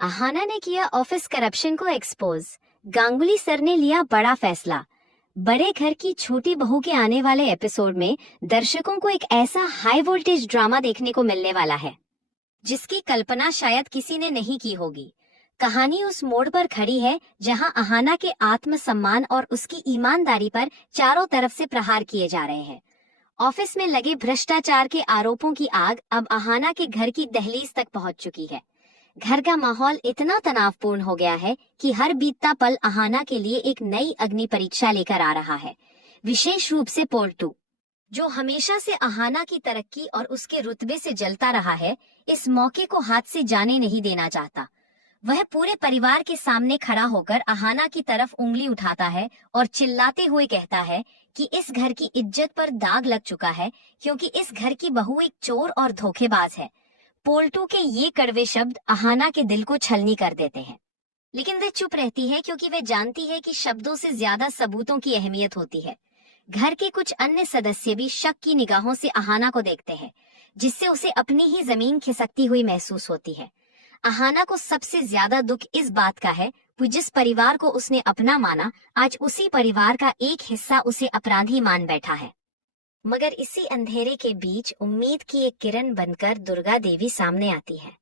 अहाना ने किया office corruption को एक्सपोज। गांगुली सर ने लिया बड़ा फैसला। बड़े घर की छोटी बहू के आने वाले एपिसोड में दर्शकों को एक ऐसा हाई वोल्टेज ड्रामा देखने को मिलने वाला है जिसकी कल्पना शायद किसी ने नहीं की होगी। कहानी उस मोड़ पर खड़ी है जहां अहाना के आत्मसम्मान और उसकी ईमानदारी पर चारों तरफ से प्रहार किए जा रहे हैं। ऑफिस में लगे भ्रष्टाचार के आरोपों की आग अब अहाना के घर की दहलीज तक पहुंच चुकी है। घर का माहौल इतना तनावपूर्ण हो गया है कि हर बीतता पल अहाना के लिए एक नई अग्नि परीक्षा लेकर आ रहा है। विशेष रूप से पोल्टू, जो हमेशा से अहाना की तरक्की और उसके रुतबे से जलता रहा है, इस मौके को हाथ से जाने नहीं देना चाहता। वह पूरे परिवार के सामने खड़ा होकर अहाना की तरफ उंगली उठाता है और चिल्लाते हुए कहता है कि इस घर की इज्जत पर दाग लग चुका है क्योंकि इस घर की बहू एक चोर और धोखेबाज है। पोल्टू के ये कड़वे शब्द अहाना के दिल को छलनी कर देते हैं, लेकिन वह चुप रहती है क्योंकि वह जानती है कि शब्दों से ज्यादा सबूतों की अहमियत होती है। घर के कुछ अन्य सदस्य भी शक की निगाहों से अहाना को देखते हैं, जिससे उसे अपनी ही जमीन खिसकती हुई महसूस होती है। अहाना को सबसे ज्यादा दुख इस बात का है कि जिस परिवार को उसने अपना माना, आज उसी परिवार का एक हिस्सा उसे अपराधी मान बैठा है। मगर इसी अंधेरे के बीच उम्मीद की एक किरण बनकर दुर्गा देवी सामने आती है।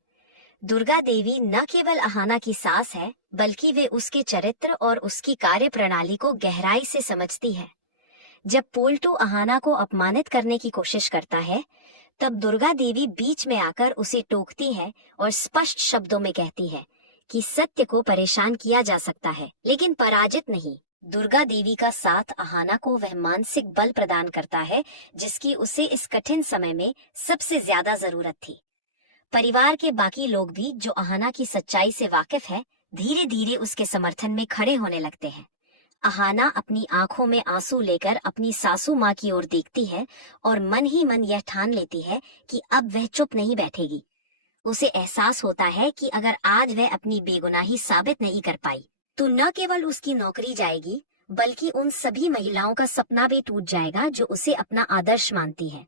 दुर्गा देवी न केवल अहाना की सास है, बल्कि वे उसके चरित्र और उसकी कार्य प्रणाली को गहराई से समझती है। जब पोल्टू अहाना को अपमानित करने की कोशिश करता है, तब दुर्गा देवी बीच में आकर उसे टोकती है और स्पष्ट शब्दों में कहती है कि सत्य को परेशान किया जा सकता है, लेकिन पराजित नहीं। दुर्गा देवी का साथ अहाना को वह मानसिक बल प्रदान करता है जिसकी उसे इस कठिन समय में सबसे ज्यादा जरूरत थी। परिवार के बाकी लोग भी, जो अहाना की सच्चाई से वाकिफ है, धीरे धीरे उसके समर्थन में खड़े होने लगते हैं। अहाना अपनी आंखों में आंसू लेकर अपनी सासू माँ की ओर देखती है और मन ही मन यह ठान लेती है कि अब वह चुप नहीं बैठेगी। उसे एहसास होता है कि अगर आज वह अपनी बेगुनाही साबित नहीं कर पाई, तो न केवल उसकी नौकरी जाएगी, बल्कि उन सभी महिलाओं का सपना भी टूट जाएगा जो उसे अपना आदर्श मानती है।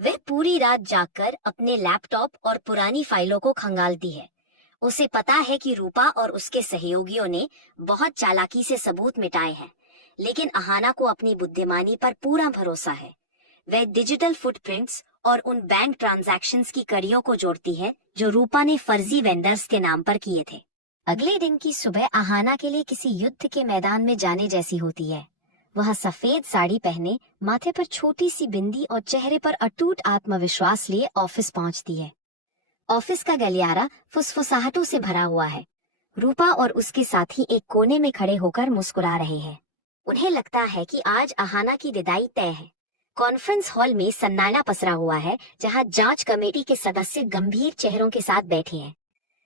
वह पूरी रात जागकर अपने लैपटॉप और पुरानी फाइलों को खंगालती है। उसे पता है कि रूपा और उसके सहयोगियों ने बहुत चालाकी से सबूत मिटाए हैं, लेकिन अहाना को अपनी बुद्धिमानी पर पूरा भरोसा है। वह डिजिटल फुटप्रिंट्स और उन बैंक ट्रांजैक्शंस की कड़ियों को जोड़ती है जो रूपा ने फर्जी वेंडर्स के नाम पर किए थे। अगले दिन की सुबह अहाना के लिए किसी युद्ध के मैदान में जाने जैसी होती है। वह सफेद साड़ी पहने, माथे पर छोटी सी बिंदी और चेहरे पर अटूट आत्मविश्वास लिए ऑफिस पहुंचती है। ऑफिस का गलियारा फुसफुसाहटों से भरा हुआ है। रूपा और उसके साथी एक कोने में खड़े होकर मुस्कुरा रहे हैं। उन्हें लगता है कि आज अहाना की विदाई तय है। कॉन्फ्रेंस हॉल में सन्नाटा पसरा हुआ है, जहां जांच कमेटी के सदस्य गंभीर चेहरों के साथ बैठे हैं।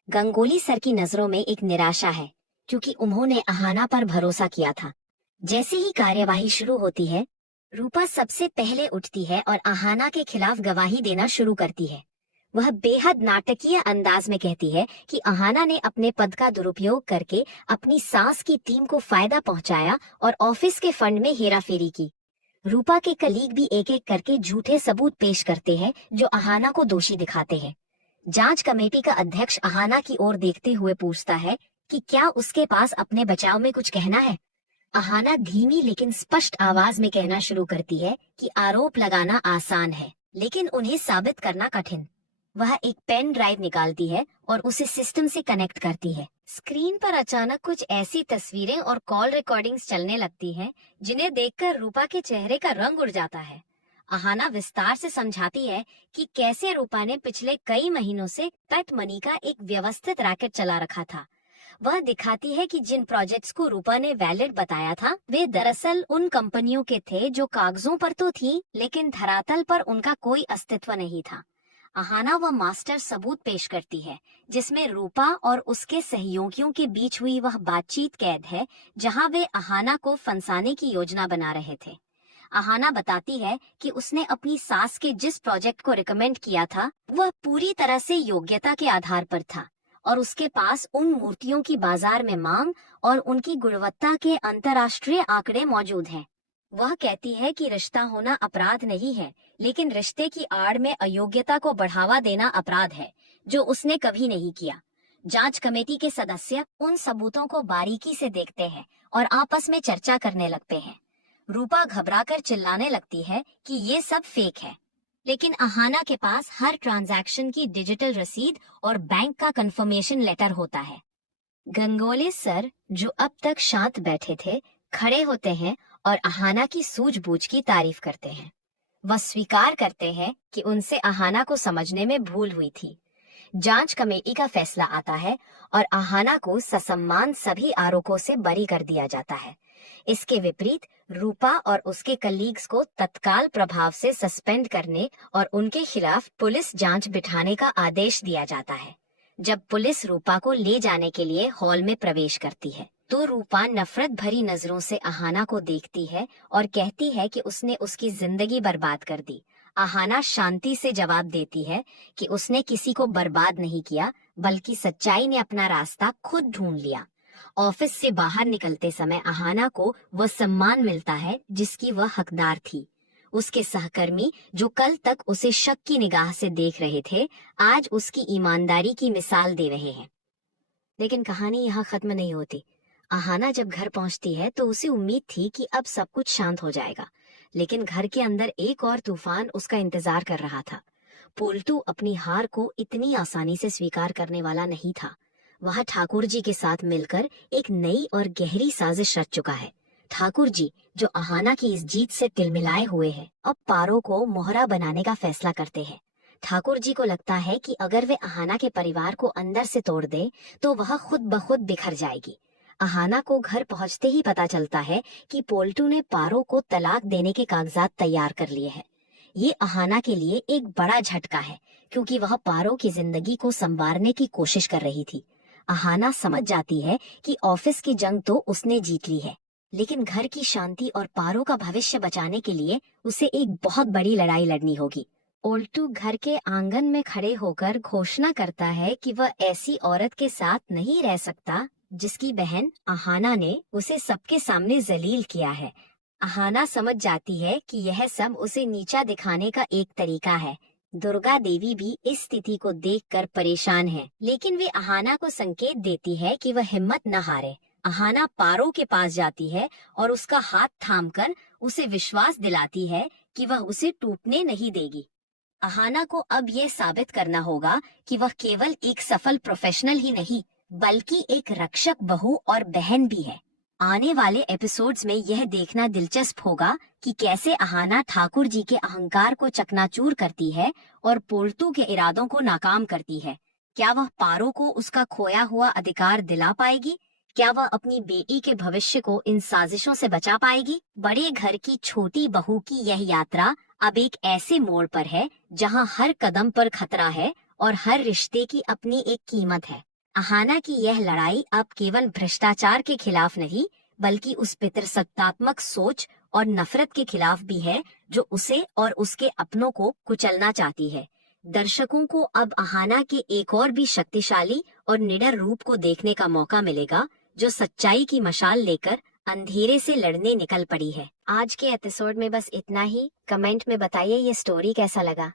गंगोली सर की नजरों में एक निराशा है, क्योंकि उन्होंने अहाना पर भरोसा किया था। जैसे ही कार्यवाही शुरू होती है, रूपा सबसे पहले उठती है और अहाना के खिलाफ गवाही देना शुरू करती है। वह बेहद नाटकीय अंदाज में कहती है कि अहाना ने अपने पद का दुरुपयोग करके अपनी सास की टीम को फायदा पहुंचाया और ऑफिस के फंड में हेराफेरी की। रूपा के कलीग भी एक एक करके झूठे सबूत पेश करते हैं जो अहाना को दोषी दिखाते हैं। जांच कमेटी का अध्यक्ष अहाना की ओर देखते हुए पूछता है कि क्या उसके पास अपने बचाव में कुछ कहना है। अहाना धीमी लेकिन स्पष्ट आवाज में कहना शुरू करती है कि आरोप लगाना आसान है, लेकिन उन्हें साबित करना कठिन। वह एक पेन ड्राइव निकालती है और उसे सिस्टम से कनेक्ट करती है। स्क्रीन पर अचानक कुछ ऐसी तस्वीरें और कॉल रिकॉर्डिंग्स चलने लगती हैं, जिन्हें देखकर रूपा के चेहरे का रंग उड़ जाता है। अहाना विस्तार से समझाती है कि कैसे रूपा ने पिछले कई महीनों से पेट मनी का एक व्यवस्थित रैकेट चला रखा था। वह दिखाती है कि जिन प्रोजेक्ट्स को रूपा ने वैलिड बताया था, वे दरअसल उन कंपनियों के थे जो कागजों पर तो थी, लेकिन धरातल पर उनका कोई अस्तित्व नहीं था। अहाना वह मास्टर सबूत पेश करती है, जिसमें रूपा और उसके सहयोगियों के बीच हुई वह बातचीत कैद है, जहां वे अहाना को फंसाने की योजना बना रहे थे। अहाना बताती है कि उसने अपनी सास के जिस प्रोजेक्ट को रिकमेंड किया था, वह पूरी तरह से योग्यता के आधार पर था और उसके पास उन मूर्तियों की बाजार में मांग और उनकी गुणवत्ता के अंतर्राष्ट्रीय आंकड़े मौजूद हैं। वह कहती है कि रिश्ता होना अपराध नहीं है, लेकिन रिश्ते की आड़ में अयोग्यता को बढ़ावा देना अपराध है, जो उसने कभी नहीं किया। जांच कमेटी के सदस्य उन सबूतों को बारीकी से देखते हैं और आपस में चर्चा करने लगते हैं। रूपा घबराकर चिल्लाने लगती है कि ये सब फेक है, लेकिन अहाना के पास हर ट्रांजैक्शन की डिजिटल रसीद और बैंक का कंफर्मेशन लेटर होता है। गंगोली सर, जो अब तक शांत बैठे थे, खड़े होते हैं और अहाना की सूझबूझ की तारीफ करते हैं। वह स्वीकार करते हैं कि उनसे अहाना को समझने में भूल हुई थी। जांच कमेटी का फैसला आता है और अहाना को ससम्मान सभी आरोपों से बरी कर दिया जाता है। इसके विपरीत रूपा और उसके कलीग्स को तत्काल प्रभाव से सस्पेंड करने और उनके खिलाफ पुलिस जांच बिठाने का आदेश दिया जाता है। जब पुलिस रूपा को ले जाने के लिए हॉल में प्रवेश करती है, तो रूपा नफरत भरी नजरों से अहाना को देखती है और कहती है कि उसने उसकी जिंदगी बर्बाद कर दी। अहाना शांति से जवाब देती है कि उसने किसी को बर्बाद नहीं किया, बल्कि सच्चाई ने अपना रास्ता खुद ढूंढ लिया। ऑफिस से बाहर निकलते समय अहाना को वह सम्मान मिलता है जिसकी वह हकदार थी। उसके सहकर्मी, जो कल तक उसे शक की निगाह से देख रहे थे, आज उसकी ईमानदारी की मिसाल दे रहे हैं। लेकिन कहानी यहाँ खत्म नहीं होती। अहाना जब घर पहुंचती है तो उसे उम्मीद थी कि अब सब कुछ शांत हो जाएगा, लेकिन घर के अंदर एक और तूफान उसका इंतजार कर रहा था। पोल्टू अपनी हार को इतनी आसानी से स्वीकार करने वाला नहीं था। वह ठाकुर जी के साथ मिलकर एक नई और गहरी साजिश रच चुका है। ठाकुर जी, जो अहाना की इस जीत से तिलमिलाए हुए हैं, अब पारो को मोहरा बनाने का फैसला करते हैं। ठाकुर जी को लगता है कि अगर वे अहाना के परिवार को अंदर से तोड़ दे तो वह खुद ब खुद बिखर जाएगी। अहाना को घर पहुंचते ही पता चलता है कि पोल्टू ने पारो को तलाक देने के कागजात तैयार कर लिए हैं। ये अहाना के लिए एक बड़ा झटका है, क्योंकि वह पारो की जिंदगी को संवारने की कोशिश कर रही थी। अहाना समझ जाती है कि ऑफिस की जंग तो उसने जीत ली है, लेकिन घर की शांति और पारो का भविष्य बचाने के लिए उसे एक बहुत बड़ी लड़ाई लड़नी होगी। पोल्टू घर के आंगन में खड़े होकर घोषणा करता है कि वह ऐसी औरत के साथ नहीं रह सकता जिसकी बहन अहाना ने उसे सबके सामने जलील किया है। अहाना समझ जाती है कि यह सब उसे नीचा दिखाने का एक तरीका है। दुर्गा देवी भी इस स्थिति को देखकर परेशान है, लेकिन वे अहाना को संकेत देती है कि वह हिम्मत न हारे। अहाना पारो के पास जाती है और उसका हाथ थामकर उसे विश्वास दिलाती है कि वह उसे टूटने नहीं देगी। अहाना को अब यह साबित करना होगा कि वह केवल एक सफल प्रोफेशनल ही नहीं, बल्कि एक रक्षक बहू और बहन भी है। आने वाले एपिसोड्स में यह देखना दिलचस्प होगा कि कैसे अहाना ठाकुर जी के अहंकार को चकनाचूर करती है और पोल्टू के इरादों को नाकाम करती है। क्या वह पारो को उसका खोया हुआ अधिकार दिला पाएगी? क्या वह अपनी बेटी के भविष्य को इन साजिशों से बचा पाएगी? बड़े घर की छोटी बहू की यह यात्रा अब एक ऐसे मोड़ पर है जहां हर कदम पर खतरा है और हर रिश्ते की अपनी एक कीमत है। अहाना की यह लड़ाई अब केवल भ्रष्टाचार के खिलाफ नहीं, बल्कि उस पितृसत्तात्मक सोच और नफरत के खिलाफ भी है जो उसे और उसके अपनों को कुचलना चाहती है। दर्शकों को अब अहाना के एक और भी शक्तिशाली और निडर रूप को देखने का मौका मिलेगा, जो सच्चाई की मशाल लेकर अंधेरे से लड़ने निकल पड़ी है। आज के एपिसोड में बस इतना ही। कमेंट में बताइए ये स्टोरी कैसा लगा।